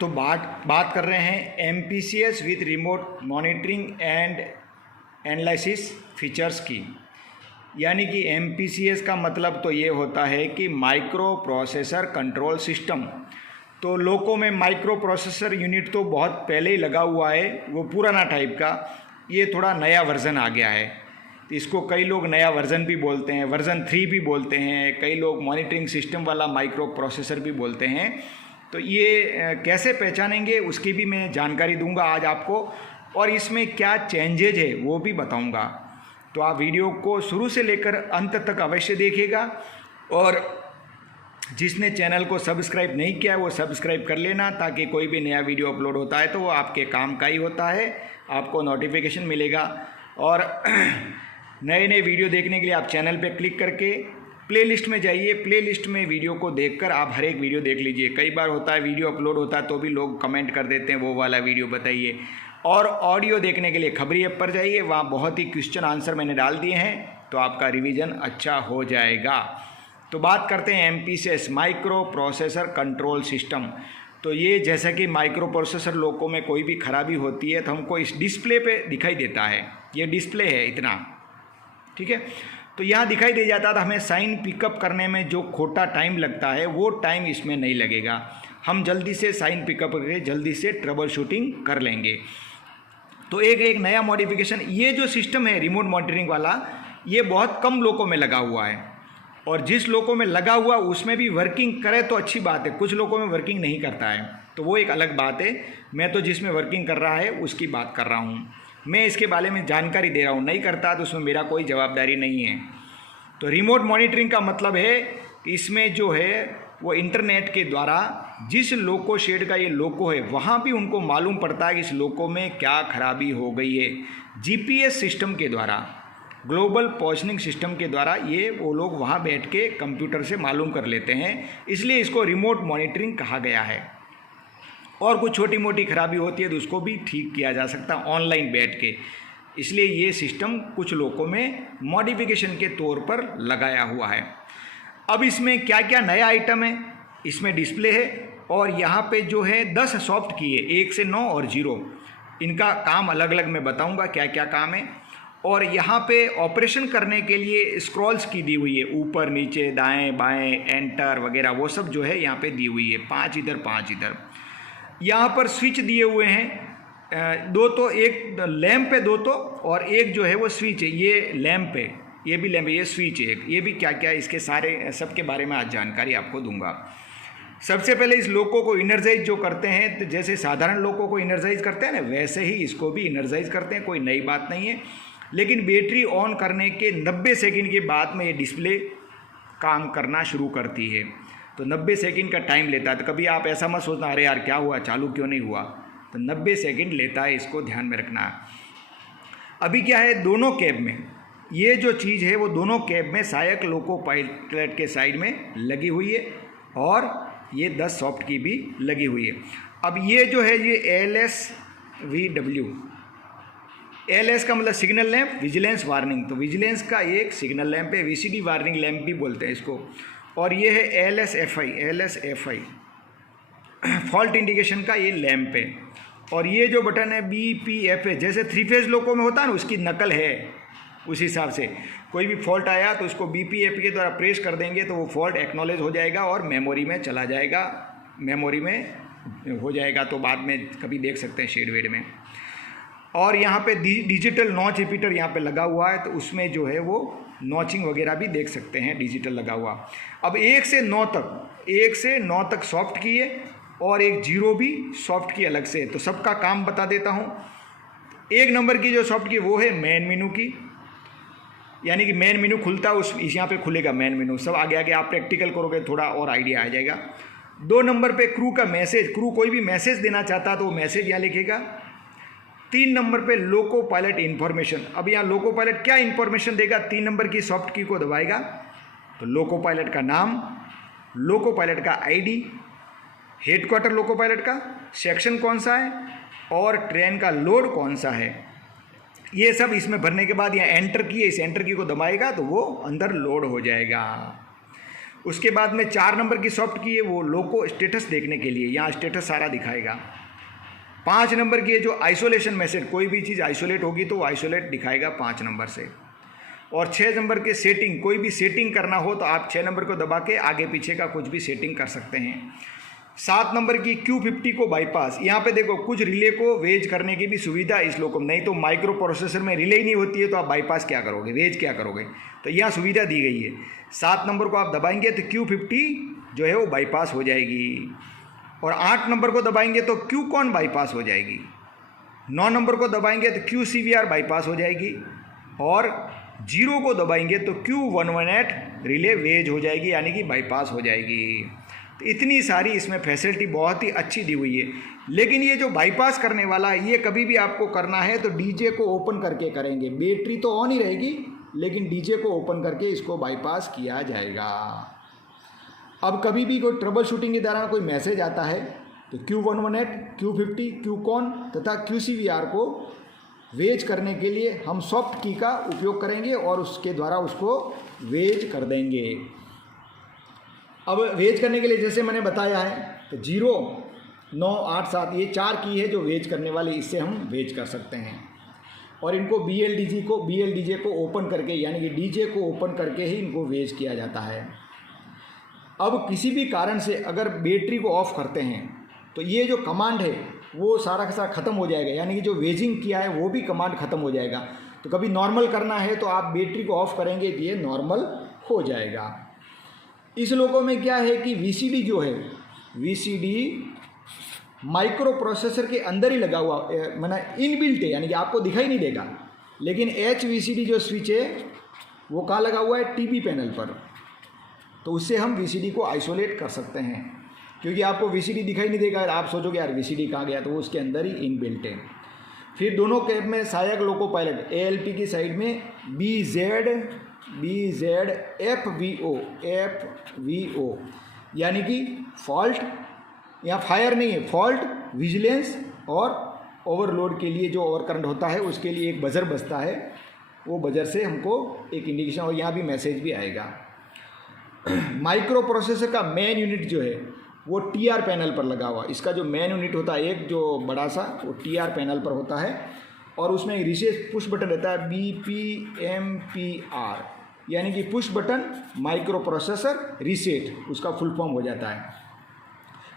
तो बात कर रहे हैं MPCS with remote monitoring and analysis features की। यानी कि MPCS का मतलब तो ये होता है कि माइक्रो प्रोसेसर कंट्रोल सिस्टम। तो लोगों में माइक्रो प्रोसेसर यूनिट तो बहुत पहले ही लगा हुआ है, वो पुराना टाइप का। ये थोड़ा नया वर्ज़न आ गया है, तो इसको कई लोग नया वर्ज़न भी बोलते हैं, वर्ज़न 3 भी बोलते हैं, कई लोग मॉनिटरिंग सिस्टम वाला माइक्रो प्रोसेसर भी बोलते हैं। तो ये कैसे पहचानेंगे उसकी भी मैं जानकारी दूंगा आज आपको, और इसमें क्या चेंजेज है वो भी बताऊंगा। तो आप वीडियो को शुरू से लेकर अंत तक अवश्य देखिएगा, और जिसने चैनल को सब्सक्राइब नहीं किया वो सब्सक्राइब कर लेना, ताकि कोई भी नया वीडियो अपलोड होता है तो वो आपके काम का ही होता है, आपको नोटिफिकेशन मिलेगा। और नए नए वीडियो देखने के लिए आप चैनल पे क्लिक करके प्लेलिस्ट में जाइए, प्लेलिस्ट में वीडियो को देखकर आप हर एक वीडियो देख लीजिए। कई बार होता है वीडियो अपलोड होता है तो भी लोग कमेंट कर देते हैं वो वाला वीडियो बताइए। और ऑडियो देखने के लिए खबरी ऐप पर जाइए, वहाँ बहुत ही क्वेश्चन आंसर मैंने डाल दिए हैं, तो आपका रिवीजन अच्छा हो जाएगा। तो बात करते हैं MPCS micro processor control system. तो ये जैसा कि माइक्रो प्रोसेसर लोगों में कोई भी खराबी होती है तो हमको इस डिस्प्ले पे दिखाई देता है। ये डिस्प्ले है इतना, ठीक है। तो यहाँ दिखाई दे जाता था, हमें साइन पिकअप करने में जो खोटा टाइम लगता है वो टाइम इसमें नहीं लगेगा। हम जल्दी से साइन पिकअप करके जल्दी से ट्रबल शूटिंग कर लेंगे। तो एक नया मॉडिफिकेशन, ये जो सिस्टम है रिमोट मॉनिटरिंग वाला, ये बहुत कम लोगों में लगा हुआ है, और जिस लोगों में लगा हुआ उसमें भी वर्किंग करे तो अच्छी बात है। कुछ लोगों में वर्किंग नहीं करता है तो वो एक अलग बात है। मैं तो जिसमें वर्किंग कर रहा है उसकी बात कर रहा हूँ, मैं इसके बारे में जानकारी दे रहा हूँ। नहीं करता तो उसमें मेरा कोई जवाबदारी नहीं है। तो रिमोट मॉनिटरिंग का मतलब है कि इसमें जो है वो इंटरनेट के द्वारा जिस लोको शेड का ये लोको है वहाँ भी उनको मालूम पड़ता है कि इस लोको में क्या खराबी हो गई है। GPS सिस्टम के द्वारा, ग्लोबल पोजिशनिंग सिस्टम के द्वारा ये वो लोग वहाँ बैठ के कंप्यूटर से मालूम कर लेते हैं, इसलिए इसको रिमोट मॉनिटरिंग कहा गया है। और कुछ छोटी मोटी खराबी होती है तो उसको भी ठीक किया जा सकता है ऑनलाइन बैठ के, इसलिए ये सिस्टम कुछ लोगों में मॉडिफिकेशन के तौर पर लगाया हुआ है। अब इसमें क्या क्या नया आइटम है, इसमें डिस्प्ले है, और यहाँ पे जो है 10 सॉफ्ट की है, 1 से 9 और 0। इनका काम अलग अलग मैं बताऊँगा क्या क्या काम है। और यहाँ पे ऑपरेशन करने के लिए स्क्रॉल्स की दी हुई है, ऊपर नीचे दाएं बाएं एंटर वगैरह वो सब जो है यहाँ पे दी हुई है, 5 इधर 5 इधर। यहाँ पर स्विच दिए हुए हैं, दो तो, एक लैंप है दो तो, और एक जो है वो स्विच है। ये लैंप है, ये भी लैंप है, ये स्विच है। ये भी क्या क्या इसके सारे सब के बारे में आज जानकारी आपको दूंगा। सबसे पहले इस लोको को इनर्जाइज जो करते हैं, तो जैसे साधारण लोको को इनर्जाइज करते हैं ना, वैसे ही इसको भी इनर्जाइज करते हैं, कोई नई बात नहीं है। लेकिन बैटरी ऑन करने के 90 सेकंड के बाद में ये डिस्प्ले काम करना शुरू करती है। तो 90 सेकंड का टाइम लेता है। तो कभी आप ऐसा मत सोचना अरे यार क्या हुआ, चालू क्यों नहीं हुआ। तो 90 सेकंड लेता है, इसको ध्यान में रखना है। अभी क्या है, दोनों कैब में ये जो चीज़ है वो दोनों कैब में सहायक लोको पायलट के साइड में लगी हुई है, और ये 10 सॉफ्ट की भी लगी हुई है। अब ये जो है ये LSVW, LS का मतलब सिग्नल लैंप विजिलेंस वार्निंग। तो विजिलेंस का एक सिग्नल लैंप है, VCD वार्निंग लैंप भी बोलते हैं इसको। और ये है LSFI फॉल्ट इंडिकेशन का ये लैंप है। और ये जो बटन है BPF है, जैसे 3 फेज लोको में होता है ना, उसकी नकल है। उस हिसाब से कोई भी फॉल्ट आया तो उसको BPF के द्वारा प्रेस कर देंगे तो वो फॉल्ट एक्नॉलेज हो जाएगा और मेमोरी में चला जाएगा, मेमोरी में हो जाएगा। तो बाद में कभी देख सकते हैं शेड वेड में। और यहाँ पे डिजिटल नॉच रिपीटर यहाँ पे लगा हुआ है, तो उसमें जो है वो नॉचिंग वगैरह भी देख सकते हैं, डिजिटल लगा हुआ। अब 1 से 9 तक सॉफ्ट की है, और एक 0 भी सॉफ्ट की अलग से। तो सबका काम बता देता हूँ। 1 नंबर की जो सॉफ्ट की वो है मेन मेनू की, यानी कि मेन मेनू खुलता है उस यहाँ पे खुलेगा मेन मेनू। सब आगे आगे आप प्रैक्टिकल करोगे थोड़ा और आइडिया आ जाएगा। 2 नंबर पे क्रू का मैसेज, क्रू कोई भी मैसेज देना चाहता है तो वो मैसेज यहाँ लिखेगा। 3 नंबर पे लोको पायलट इन्फॉर्मेशन। अब यहाँ लोको पायलट क्या इन्फॉर्मेशन देगा, 3 नंबर की सॉफ्ट की को दबाएगा तो लोको पायलट का नाम, लोको पायलट का ID, हेडक्वार्टर लोको पायलट का, सेक्शन कौन सा है, और ट्रेन का लोड कौन सा है, ये सब इसमें भरने के बाद यहाँ एंटर की है, इस एंटर की को दबाएगा तो वो अंदर लोड हो जाएगा। उसके बाद में 4 नंबर की सॉफ्ट की है वो लोको स्टेटस देखने के लिए, यहाँ स्टेटस सारा दिखाएगा। 5 नंबर की है जो आइसोलेशन मैसेज, कोई भी चीज़ आइसोलेट होगी तो वो आइसोलेट दिखाएगा 5 नंबर से। और 6 नंबर के सेटिंग, कोई भी सेटिंग करना हो तो आप 6 नंबर को दबा के आगे पीछे का कुछ भी सेटिंग कर सकते हैं। 7 नंबर की Q50 को बाईपास, यहाँ पे देखो कुछ रिले को वेज करने की भी सुविधा इस लोको में, नहीं तो माइक्रो प्रोसेसर में रिले ही नहीं होती है तो आप बाईपास क्या करोगे, वेज क्या करोगे, तो यहाँ सुविधा दी गई है। 7 नंबर को आप दबाएंगे तो Q50 जो है वो बाईपास हो जाएगी। और 8 नंबर को दबाएंगे तो Qcon बाईपास हो जाएगी। 9 नंबर को दबाएंगे तो QCVR बाईपास हो जाएगी। और 0 को दबाएंगे तो Q118 रिले वेज हो जाएगी, यानी कि बाईपास हो जाएगी। तो इतनी सारी इसमें फैसिलिटी बहुत ही अच्छी दी हुई है। लेकिन ये जो बाईपास करने वाला है ये कभी भी आपको करना है तो डीजे को ओपन करके करेंगे। बैटरी तो ऑन ही रहेगी लेकिन डीजे को ओपन करके इसको बाईपास किया जाएगा। अब कभी भी कोई ट्रबल शूटिंग के दौरान कोई मैसेज आता है तो Q118, Q50, Qcon तथा QCVR को वेज करने के लिए हम सॉफ्ट की का उपयोग करेंगे और उसके द्वारा उसको वेज कर देंगे। अब वेज करने के लिए जैसे मैंने बताया है तो 0, 9, 8, 7 ये 4 की है जो वेज करने वाले, इससे हम वेज कर सकते हैं। और इनको BLDJ को ओपन करके, यानी कि डीजे को ओपन करके ही इनको वेज किया जाता है। अब किसी भी कारण से अगर बैटरी को ऑफ करते हैं तो ये जो कमांड है वो सारा का सारा ख़त्म हो जाएगा, यानी कि जो वेजिंग किया है वो भी कमांड ख़त्म हो जाएगा। तो कभी नॉर्मल करना है तो आप बैटरी को ऑफ करेंगे तो ये नॉर्मल हो जाएगा। इस लोगों में क्या है कि VCD जो है, VCD माइक्रो प्रोसेसर के अंदर ही लगा हुआ, माना इनबिल्ट है, यानी कि आपको दिखाई नहीं देगा। लेकिन HVCD जो स्विच है वो कहाँ लगा हुआ है, TB पैनल पर। तो उससे हम VCD को आइसोलेट कर सकते हैं, क्योंकि आपको VCD दिखाई नहीं देगा, आप सोचोगे यार VCD कहाँ गया, तो वो उसके अंदर ही इनबिल्ट है। फिर दोनों कैब में सहायक लोको पायलट, ALP की साइड में FVO, यानी कि फॉल्ट या फायर नहीं है, फॉल्ट, विजिलेंस और ओवरलोड के लिए जो ओवर करंट होता है उसके लिए एक बजर बजता है, वो बजर से हमको एक इंडिकेशन, और यहाँ भी मैसेज भी आएगा। माइक्रो प्रोसेसर का मेन यूनिट जो है वो TR पैनल पर लगा हुआ, इसका जो मेन यूनिट होता है एक जो बड़ा सा वो TR पैनल पर होता है, और उसमें रिसेट पुश बटन रहता है BPMPR, यानी कि push button micro processor reset, उसका फुल फॉर्म हो जाता है।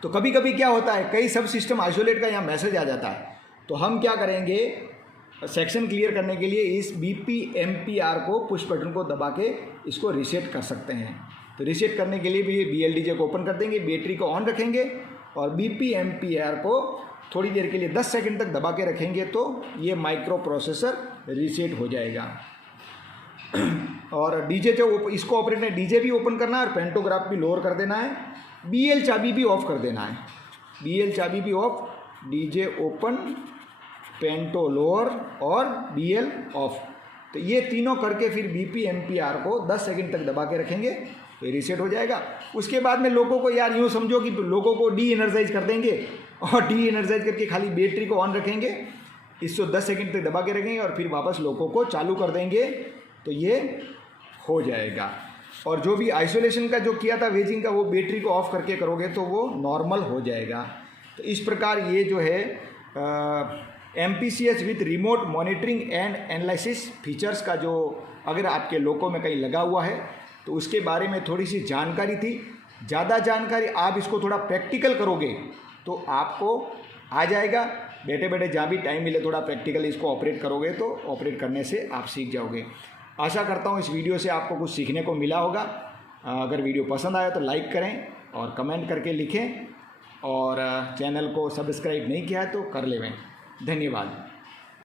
तो कभी कभी क्या होता है, कई सब सिस्टम आइसोलेट का यहाँ मैसेज आ जाता है, तो हम क्या करेंगे, सेक्शन क्लियर करने के लिए इस BPMPR को पुश बटन को दबा के इसको रीसेट कर सकते हैं। तो रीसेट करने के लिए भी BLDJ को ओपन कर देंगे, बैटरी को ऑन रखेंगे और BPMPR को थोड़ी देर के लिए 10 सेकंड तक दबा के रखेंगे तो ये माइक्रो प्रोसेसर रीसेट हो जाएगा। और डीजे जो इसको ऑपरेट है, डीजे भी ओपन करना है और पेंटोग्राफ भी लोअर कर देना है, BL चाबी भी ऑफ कर देना है, BL चाबी भी ऑफ, डीजे ओपन, पेंटो लोअर और BL ऑफ। तो ये तीनों करके फिर BPMPR को 10 सेकंड तक दबा के रखेंगे तो रीसेट हो जाएगा। उसके बाद में लोगों को यार यूँ समझो कि लोगों को डी एनर्जाइज कर देंगे और डी एनर्जाइज करके खाली बैटरी को ऑन रखेंगे, इसको 10 सेकंड तक दबा के रखेंगे और फिर वापस लोगों को चालू कर देंगे तो ये हो जाएगा। और जो भी आइसोलेशन का जो किया था वेजिंग का, वो बैटरी को ऑफ करके करोगे तो वो नॉर्मल हो जाएगा। तो इस प्रकार ये जो है MPCS with remote monitoring and analysis features का जो अगर आपके लोको में कहीं लगा हुआ है तो उसके बारे में थोड़ी सी जानकारी थी। ज़्यादा जानकारी आप इसको थोड़ा प्रैक्टिकल करोगे तो आपको आ जाएगा, बैठे बैठे जहाँ भी टाइम मिले थोड़ा प्रैक्टिकल इसको ऑपरेट करोगे तो ऑपरेट करने से आप सीख जाओगे। आशा करता हूँ इस वीडियो से आपको कुछ सीखने को मिला होगा। अगर वीडियो पसंद आया तो लाइक करें और कमेंट करके लिखें, और चैनल को सब्सक्राइब नहीं किया है तो कर लेवें। धन्यवाद।